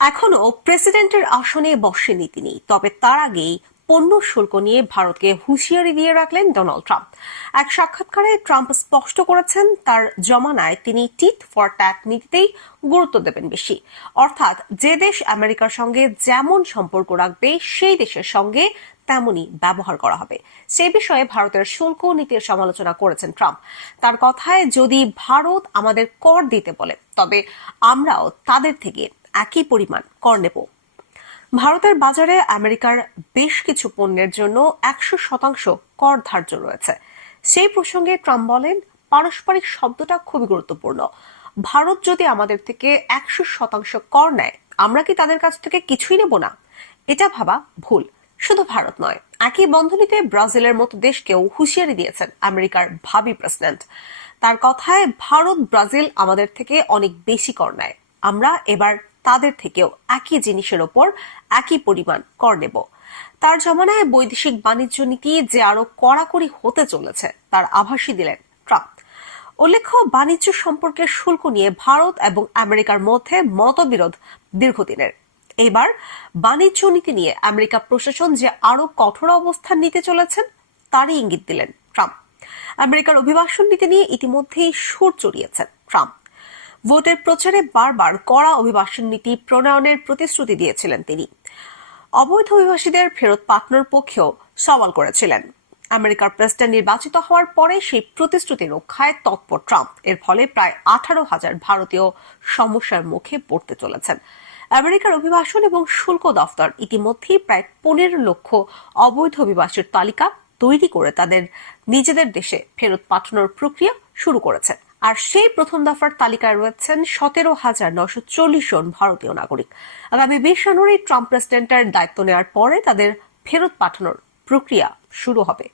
এখনো প্রেসিডেন্টের আসনে বসেনি তিনি, তবে তার আগেই পণ্য শুল্ক নিয়ে ভারতকে হুঁশিয়ারি দিয়ে রাখলেন ডোনাল্ড ট্রাম্প। এক সাক্ষাৎকারে ট্রাম্প স্পষ্ট করেছেন তার জমানায় তিনি টিট ফর ট্যাট নীতিতেই গুরুত্ব দেবেন বেশি, অর্থাৎ যে দেশ আমেরিকার সঙ্গে যেমন সম্পর্ক রাখবে সেই দেশের সঙ্গে তেমনই ব্যবহার করা হবে। সে বিষয়ে ভারতের শুল্ক নীতির সমালোচনা করেছেন ট্রাম্প। তার কথায়, যদি ভারত আমাদের কর দিতে বলে তবে আমরাও তাদের থেকে একই পরিমাণ কর নেব। ভারতের বাজারে আমেরিকার বেশ কিছু পণ্যের জন্য 100% কর ধার্য রয়েছে। সেই প্রসঙ্গে ট্রাম্প বলেন, পারস্পরিক শব্দটা খুবই গুরুত্বপূর্ণ। ভারত যদি আমাদের থেকে 100% কর নেয়, আমরা কি তাদের কাছ থেকে কিছুই নেব না? এটা ভাবা ভুল। শুধু ভারত নয়, একই বন্ধনীতে ব্রাজিলের মতো দেশকেও হুঁশিয়ারি দিয়েছেন আমেরিকার ভাবি প্রেসিডেন্ট। তার কথায়, ভারত ব্রাজিল আমাদের থেকে অনেক বেশি কর নেয়, আমরা এবার তাদের থেকেও একই জিনিসের ওপর একই পরিমাণ কর নেব। তার জমানায় বৈদেশিক বাণিজ্য নীতি যে আরো কড়াকড়ি হতে চলেছে তার আভাসই দিলেন ট্রাম্প। উল্লেখ্য, বাণিজ্য সম্পর্কের শুল্ক নিয়ে ভারত এবং আমেরিকার মধ্যে মতবিরোধ দীর্ঘদিনের। এবার বাণিজ্য নীতি নিয়ে আমেরিকা প্রশাসন যে আরো কঠোর অবস্থান নিতে চলেছেন তারই ইঙ্গিত দিলেন ট্রাম্প। আমেরিকার অভিবাসন নীতি নিয়ে ইতিমধ্যেই সুর চড়িয়েছেন ট্রাম্প। ভোটের প্রচারে বারবার কড়া অভিবাসন নীতি প্রণয়নের প্রতিশ্রুতি দিয়েছিলেন তিনি। অবৈধ অভিবাসীদের ফেরত পাঠানোর পক্ষেও সওয়াল করেছিলেন। আমেরিকার প্রেসিডেন্ট নির্বাচিত হওয়ার পরে সেই প্রতিশ্রুতি রক্ষায় তৎপর ট্রাম্প। এর ফলে প্রায় 18,000 ভারতীয় সমস্যার মুখে পড়তে চলেছেন। আমেরিকার অভিবাসন এবং শুল্ক দফতর ইতিমধ্যেই প্রায় 15 লক্ষ অবৈধ অভিবাসীর তালিকা তৈরি করে তাদের নিজেদের দেশে ফেরত পাঠানোর প্রক্রিয়া শুরু করেছে। আর সেই প্রথম দফার তালিকায় রয়েছেন 17,940 জন ভারতীয় নাগরিক। আগামী 20 জানুয়ারি ট্রাম্প প্রেসিডেন্টের দায়িত্ব নেওয়ার পরে তাদের ফেরত পাঠানোর প্রক্রিয়া শুরু হবে।